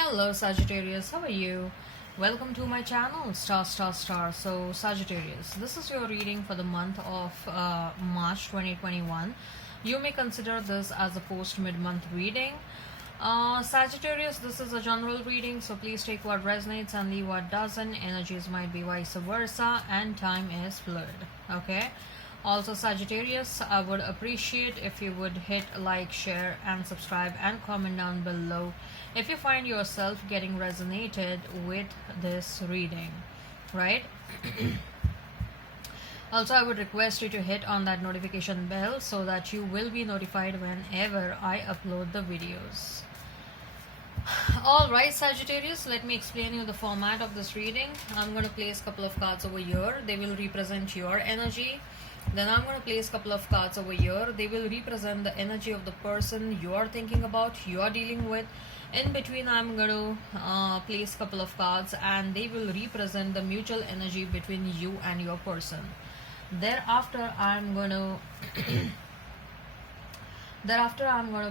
Hello Sagittarius, how are you? Welcome to my channel, Star Star Star. So Sagittarius, this is your reading for the month of March 2021. You may consider this as a post mid-month reading. Sagittarius, this is a general reading, so please take what resonates and leave what doesn't. Energies might be vice versa, and time is fluid. Okay. Also, Sagittarius, I would appreciate if you would hit like, share, and subscribe, and comment down below if you find yourself getting resonated with this reading, right? Also, I would request you to hit on that notification bell so that you will be notified whenever I upload the videos. Alright Sagittarius, let me explain you the format of this reading. I'm going to place a couple of cards over here. They will represent your energy. Then I'm going to place a couple of cards over here. They will represent the energy of the person you are thinking about, you are dealing with. In between, I'm going to place a couple of cards and they will represent the mutual energy between you and your person. Thereafter, I'm going to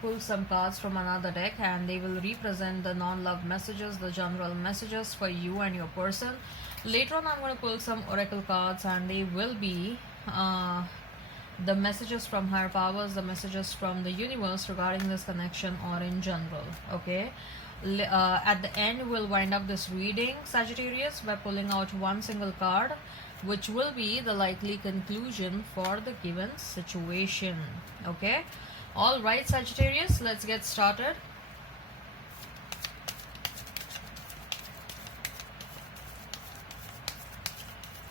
pull some cards from another deck and they will represent the non-love messages, the general messages for you and your person. Later on, I'm going to pull some oracle cards and they will be the messages from higher powers, the messages from the universe regarding this connection or in general. Okay. At the end, we'll wind up this reading, Sagittarius, by pulling out one single card, which will be the likely conclusion for the given situation. Okay. All right, Sagittarius, let's get started.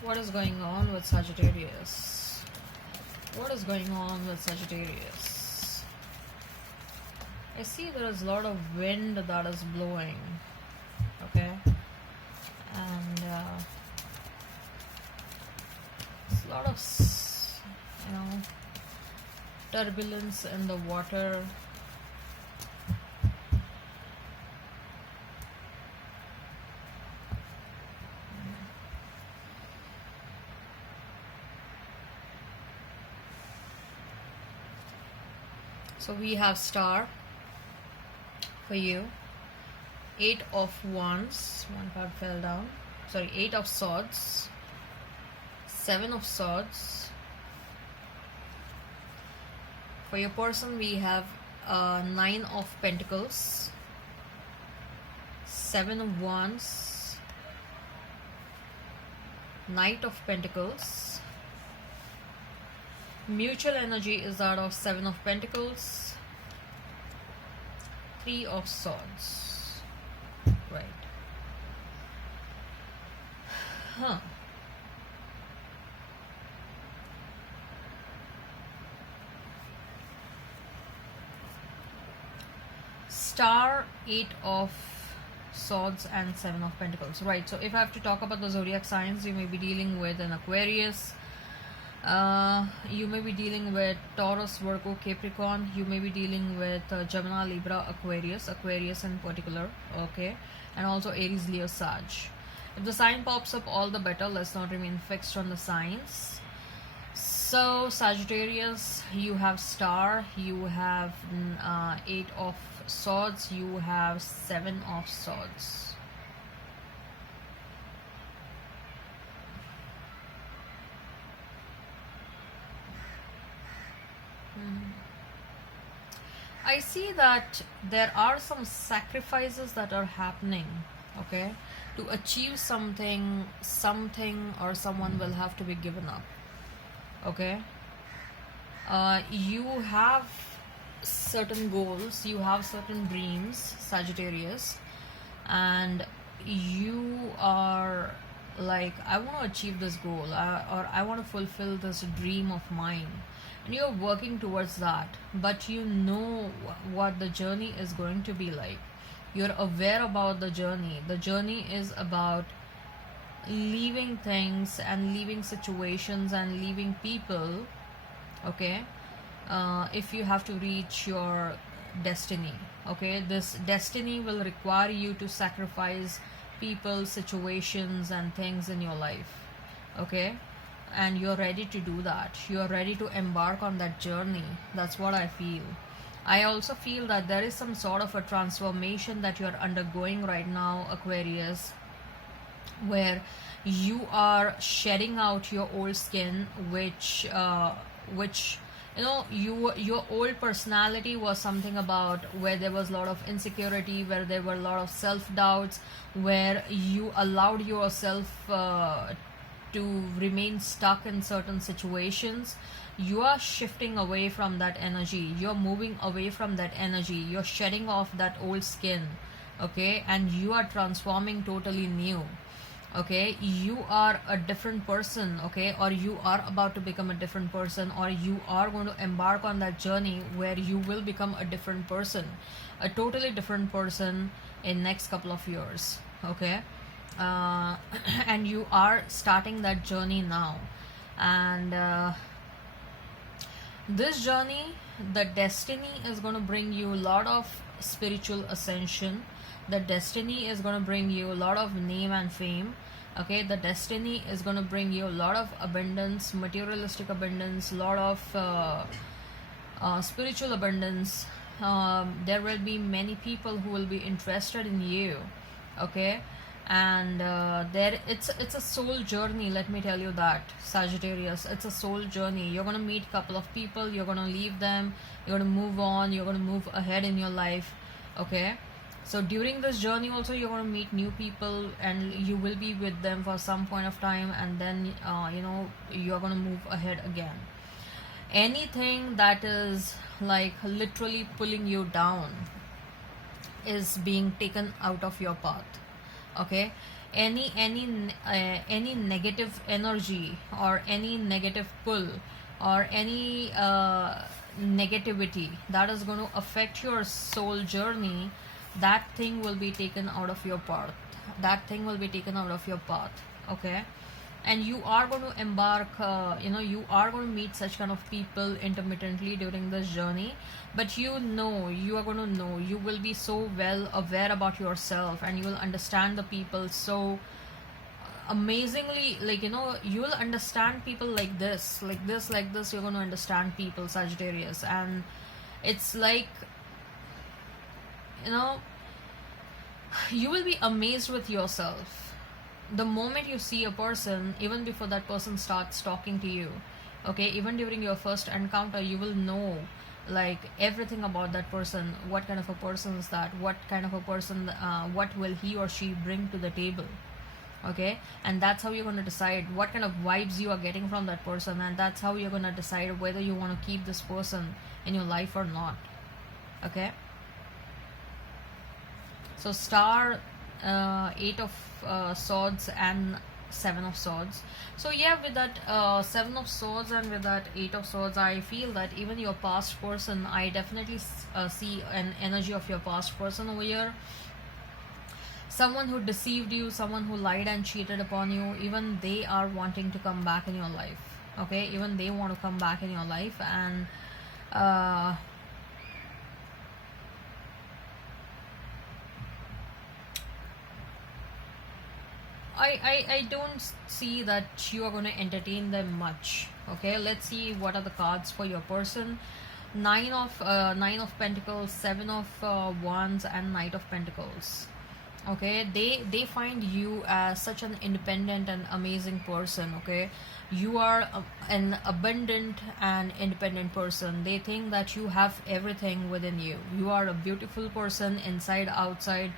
What is going on with Sagittarius? What is going on with Sagittarius? I see there is a lot of wind that is blowing. Okay. And there's a lot of, turbulence in the water. So we have Star for you, 8 of Wands, one card fell down, sorry, 8 of Swords, 7 of Swords. For your person, we have 9 of Pentacles, 7 of Wands, Knight of Pentacles. Mutual energy is that of 7 of Pentacles, 3 of Swords. Right. Star, 8 of Swords, and 7 of Pentacles. Right. So if I have to talk about the zodiac signs, you may be dealing with an Aquarius. You may be dealing with Taurus, Virgo, Capricorn. You may be dealing with Gemini, Libra, Aquarius in particular. Okay. And also Aries, Leo, Sag. If the sign pops up, all the better. Let's not remain fixed on the signs. So Sagittarius, you have Star, you have 8 of Swords, you have 7 of Swords. I see that there are some sacrifices that are happening, okay? To achieve something or someone will have to be given up, okay? You have certain goals, you have certain dreams, Sagittarius, and you are like, I want to achieve this goal, or I want to fulfill this dream of mine, and you're working towards that, but you know what the journey is going to be like. You're aware about the journey. The journey is about leaving things and leaving situations and leaving people, okay, if you have to reach your destiny. Okay, this destiny will require you to sacrifice people, situations, and things in your life. Okay, and you're ready to do that. You're ready to embark on that journey. That's what I feel. I also feel that there is some sort of a transformation that you are undergoing right now, Aquarius, where you are shedding out your old skin, which your old personality was something about where there was a lot of insecurity, where there were a lot of self doubts, where you allowed yourself to remain stuck in certain situations. You are shifting away from that energy, you're moving away from that energy, you're shedding off that old skin, okay, and you are transforming totally new. Okay, you are a different person, okay, or you are about to become a different person, or you are going to embark on that journey where you will become a different person, a totally different person in next couple of years. Okay, uh, and you are starting that journey now. And this journey, the destiny is going to bring you a lot of spiritual ascension. The destiny is going to bring you a lot of name and fame. Okay, the destiny is going to bring you a lot of abundance, materialistic abundance, a lot of spiritual abundance. There will be many people who will be interested in you. Okay, and there it's a soul journey, let me tell you that, Sagittarius. It's a soul journey. You're going to meet a couple of people, you're going to leave them, you're going to move on, you're going to move ahead in your life. Okay, so during this journey also you're going to meet new people, and you will be with them for some point of time, and then you're going to move ahead again. Anything that is like literally pulling you down is being taken out of your path. Okay, any negative energy or any negative pull or any negativity that is going to affect your soul journey, that thing will be taken out of your path. That thing will be taken out of your path. Okay, and you are going to embark, you are going to meet such kind of people intermittently during this journey. But you are going to know, you will be so well aware about yourself, and you will understand the people so amazingly. Like, you will understand people like this, you're going to understand people, Sagittarius. And it's like, you will be amazed with yourself the moment you see a person, even before that person starts talking to you. Okay, even during your first encounter, you will know like everything about that person. What kind of a person is that? What kind of a person, what will he or she bring to the table? Okay, and that's how you're going to decide what kind of vibes you are getting from that person, and that's how you're going to decide whether you want to keep this person in your life or not. Okay, so star, 8 of swords and 7 of swords. So yeah, with that 7 of swords and with that 8 of swords, I feel that even your past person, I definitely see an energy of your past person over here. Someone who deceived you, someone who lied and cheated upon you, even they are wanting to come back in your life. Okay, even they want to come back in your life. And I don't see that you are going to entertain them much. Okay, let's see what are the cards for your person. Nine of Pentacles, 7 of Wands, and Knight of Pentacles. Okay, they find you as such an independent and amazing person. Okay, you are an abundant and independent person. They think that you have everything within you. You are a beautiful person inside, outside.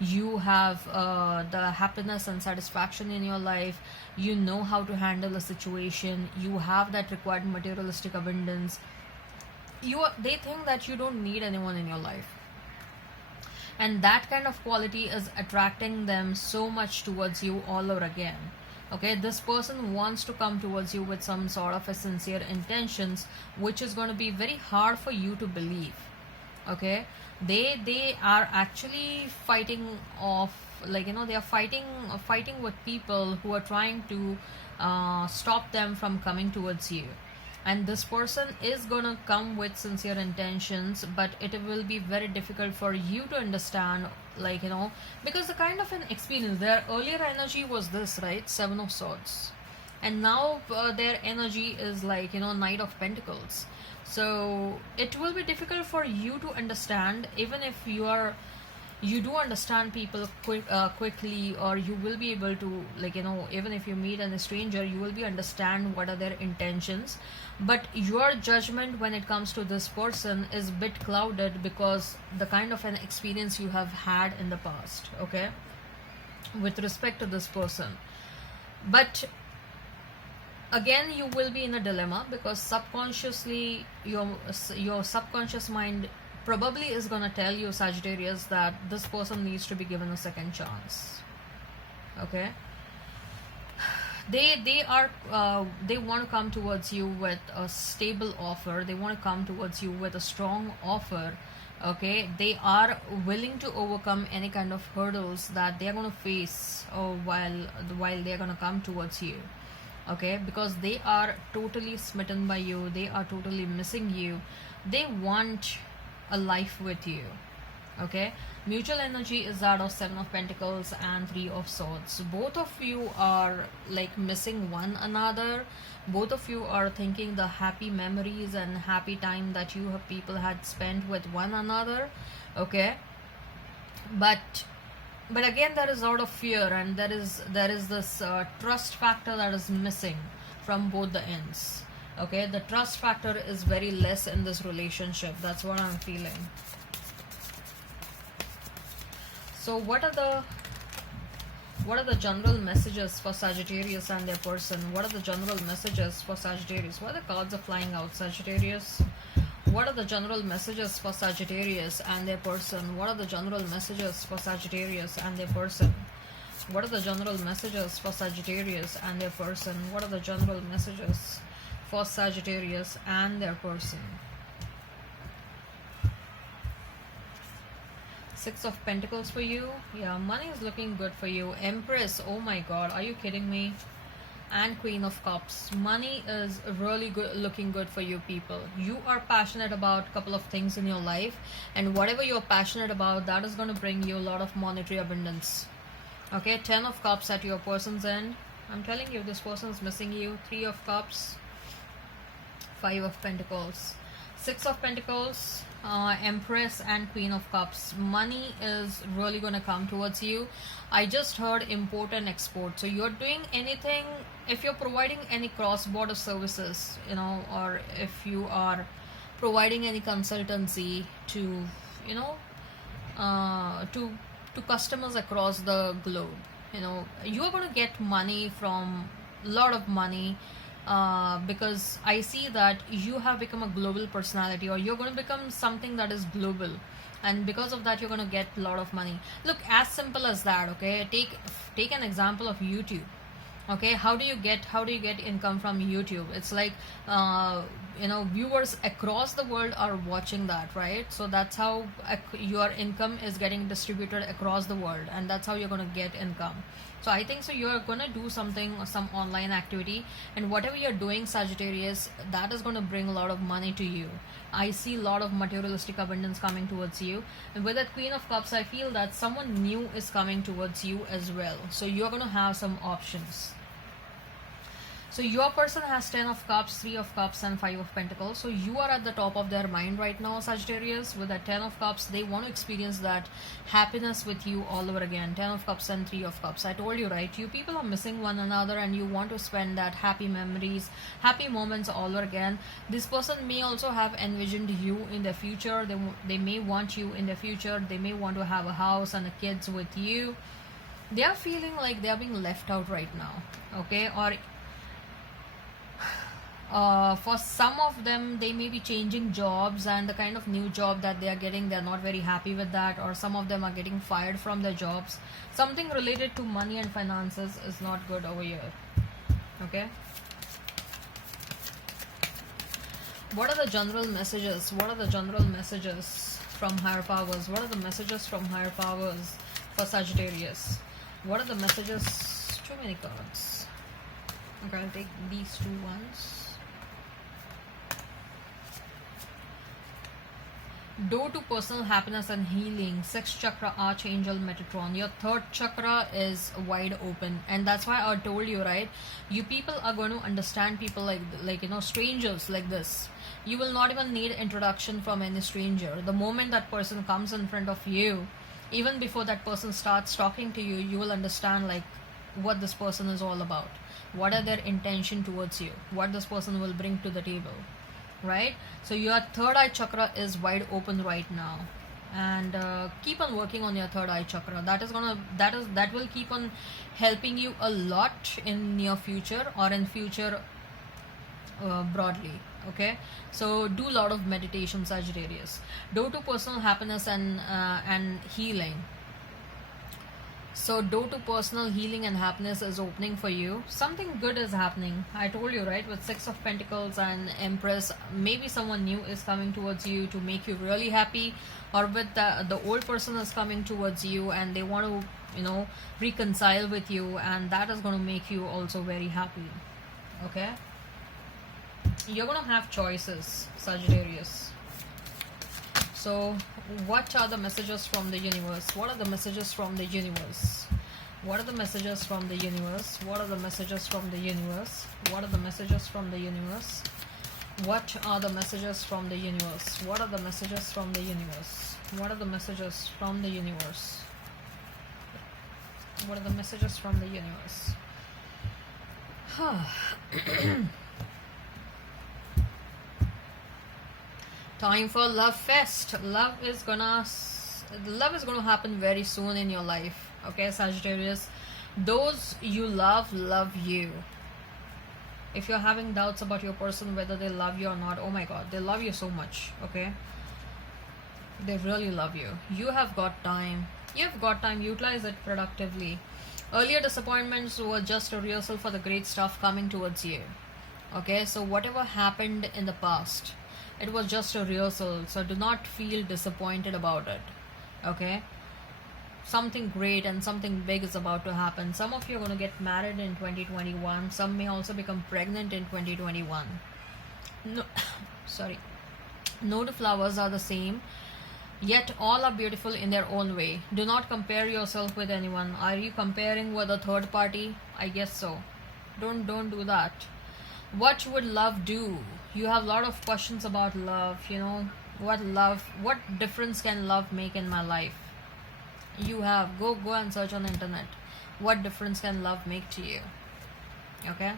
You have the happiness and satisfaction in your life. You know how to handle a situation. You have that required materialistic abundance. They think that you don't need anyone in your life, and that kind of quality is attracting them so much towards you all over again. Okay, this person wants to come towards you with some sort of a sincere intentions, which is going to be very hard for you to believe. Okay, they are actually fighting off, like, they are fighting with people who are trying to stop them from coming towards you. And this person is gonna come with sincere intentions, but it will be very difficult for you to understand, like, because the kind of an experience, their earlier energy was this, right? 7 of Swords. and now their energy is like, Knight of Pentacles. So it will be difficult for you to understand, even if you do understand people quickly, or you will be able to, like, even if you meet a stranger, you will be understand what are their intentions. But your judgment when it comes to this person is bit clouded because the kind of an experience you have had in the past, okay, with respect to this person. But again, you will be in a dilemma because subconsciously your subconscious mind probably is going to tell you, Sagittarius, that this person needs to be given a second chance. Okay, they want to come towards you with a stable offer. They want to come towards you with a strong offer. Okay, they are willing to overcome any kind of hurdles that they are going to face, while they are going to come towards you. Okay, because they are totally smitten by you, they are totally missing you, they want a life with you. Okay, mutual energy is that of Seven of Pentacles and Three of Swords. Both of you are like missing one another. Both of you are thinking the happy memories and happy time that you have people had spent with one another. Okay, but again, there is a lot of fear, and there is this trust factor that is missing from both the ends. Okay, the trust factor is very less in this relationship. That's what I'm feeling. So what are the general messages for Sagittarius and their person? What are the general messages for Sagittarius? Why the cards are flying out, Sagittarius? What are the general messages for Sagittarius and their person? What are the general messages for Sagittarius and their person? What are the general messages for Sagittarius and their person? What are the general messages for Sagittarius and their person? Six of Pentacles for you. Yeah, money is looking good for you. Empress, oh my god, are you kidding me? And Queen of Cups. Money is really good, looking good for you people. You are passionate about a couple of things in your life, and whatever you're passionate about, that is going to bring you a lot of monetary abundance. Okay, 10 of Cups at your person's end. I'm telling you, this person is missing you. 3 of Cups, 5 of Pentacles, 6 of Pentacles, Empress and Queen of Cups. Money is really going to come towards you. I just heard import and export. So you're doing anything, if you're providing any cross-border services, or if you are providing any consultancy to, to customers across the globe, you are going to get money, from a lot of money, because I see that you have become a global personality, or you're going to become something that is global, and because of that you're going to get a lot of money. Look, as simple as that. Okay, take an example of YouTube. Okay, how do you get income from YouTube? It's like viewers across the world are watching that, right? So that's how your income is getting distributed across the world, and that's how you're going to get income. So I think so you're going to do some online activity, and whatever you're doing, Sagittarius, that is going to bring a lot of money to you. I see a lot of materialistic abundance coming towards you, and with that Queen of Cups, I feel that someone new is coming towards you as well. So you're going to have some options. So your person has 10 of Cups, 3 of Cups and 5 of Pentacles. So you are at the top of their mind right now, Sagittarius. With that 10 of Cups, they want to experience that happiness with you all over again. 10 of Cups and 3 of Cups. I told you, right? You people are missing one another, and you want to spend that happy memories, happy moments all over again. This person may also have envisioned you in the future. They may want you in the future. They may want to have a house and kids with you. They are feeling like they are being left out right now. Okay, or for some of them, they may be changing jobs, and the kind of new job that they are getting, they're not very happy with that, or some of them are getting fired from their jobs. Something related to money and finances is not good over here. Okay, what are the general messages? What are the general messages from higher powers? What are the messages from higher powers for Sagittarius? What are the messages? Too many cards. Okay, I'll take these two ones. Door to personal happiness and healing, sixth chakra, Archangel Metatron. Your third chakra is wide open, and that's why I told you, right? You people are going to understand people like strangers like this. You will not even need introduction from any stranger. The moment that person comes in front of you, even before that person starts talking to you, you will understand like what this person is all about. What are their intention towards you? What this person will bring to the table, right? So your third eye chakra is wide open right now, and keep on working on your third eye chakra. That will keep on helping you a lot in near future or in future broadly. Okay, so do a lot of meditation, Sagittarius. Door to personal happiness and healing. So door to personal healing and happiness is opening for you. Something good is happening. I told you, right? With Six of Pentacles and Empress, maybe someone new is coming towards you to make you really happy, or with the old person is coming towards you and they want to reconcile with you, and that is going to make you also very happy. Okay, you're going to have choices, Sagittarius. So what are the messages from the universe? What are the messages from the universe? What are the messages from the universe? What are the messages from the universe? What are the messages from the universe? What are the messages from the universe? What are the messages from the universe? What are the messages from the universe? What are the messages from the universe? Time for love fest. Love is gonna happen very soon in your life. Okay, Sagittarius. Those you love you. If you're having doubts about your person, whether they love you or not, oh my god, they love you so much. Okay, they really love you. You have got time. Utilize it productively. Earlier disappointments were just a rehearsal for the great stuff coming towards you. Okay, so whatever happened in the past, it was just a rehearsal, so do not feel disappointed about it. Okay, something great and something big is about to happen. Some of you are going to get married in 2021. Some may also become pregnant in 2021. No, sorry. No two flowers are the same, yet all are beautiful in their own way. Do not compare yourself with anyone. Are you comparing with a third party? I guess so. Don't do that. What would love do? You have a lot of questions about love. What difference can love make in my life? You have go and search on the internet. What difference can love make to you? Okay,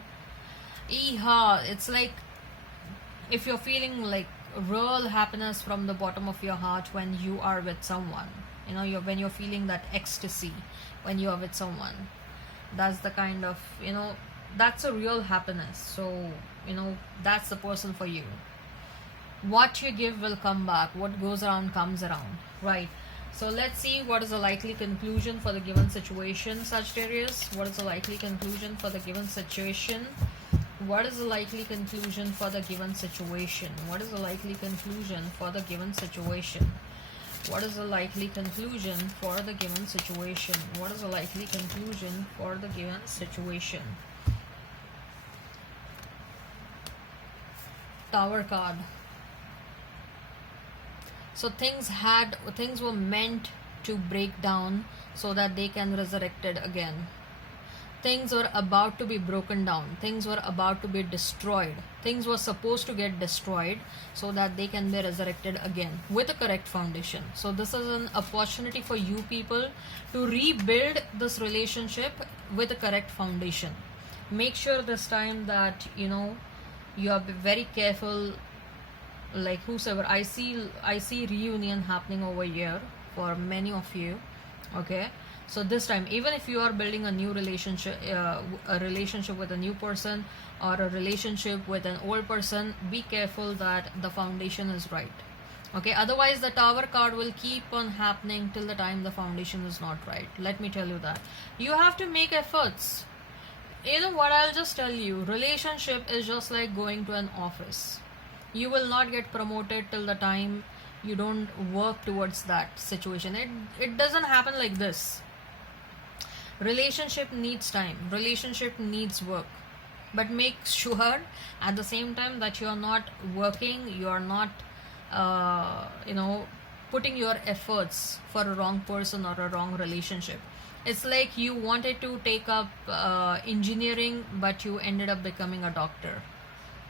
it's like if you're feeling like real happiness from the bottom of your heart when you are with someone, when you're feeling that ecstasy when you are with someone, that's the kind of that's a real happiness. So that's the person for you. What you give will come back. What goes around comes around, right? So let's see what is the likely conclusion for the given situation, Sagittarius. What is the likely conclusion for the given situation? What is the likely conclusion for the given situation? What is the likely conclusion for the given situation? What is the likely conclusion for the given situation? What is the likely conclusion for the given situation? Tower card. So things were meant to break down so that they can resurrected again. Things were about to be broken down. Things were about to be destroyed. Things were supposed to get destroyed so that they can be resurrected again with a correct foundation. So this is an opportunity for you people to rebuild this relationship with a correct foundation. Make sure this time that you are very careful. Like whosoever, I see reunion happening over here for many of you. Okay, so this time, even if you are building a new relationship, a relationship with a new person or a relationship with an old person, be careful that the foundation is right. Okay, otherwise the Tower card will keep on happening till the time the foundation is not right. Let me tell you that you have to make efforts. You know what, I'll just tell you, relationship is just like going to an office. You will not get promoted till the time you don't work towards that situation. It doesn't happen like this. Relationship needs time. Relationship needs work. But make sure at the same time that you are not working, you are not putting your efforts for a wrong person or a wrong relationship. It's like you wanted to take up engineering, but you ended up becoming a doctor.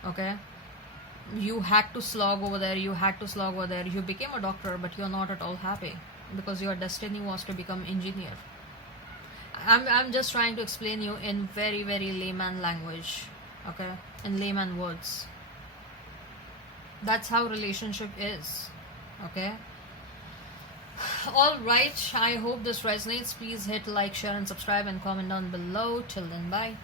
Okay, you had to slog over there, you became a doctor, but you're not at all happy because your destiny was to become engineer. I'm just trying to explain you in very, very layman language, okay, in layman words. That's how relationship is, okay. All right, I hope this resonates. Please hit like, share and subscribe and comment down below. Till then, bye.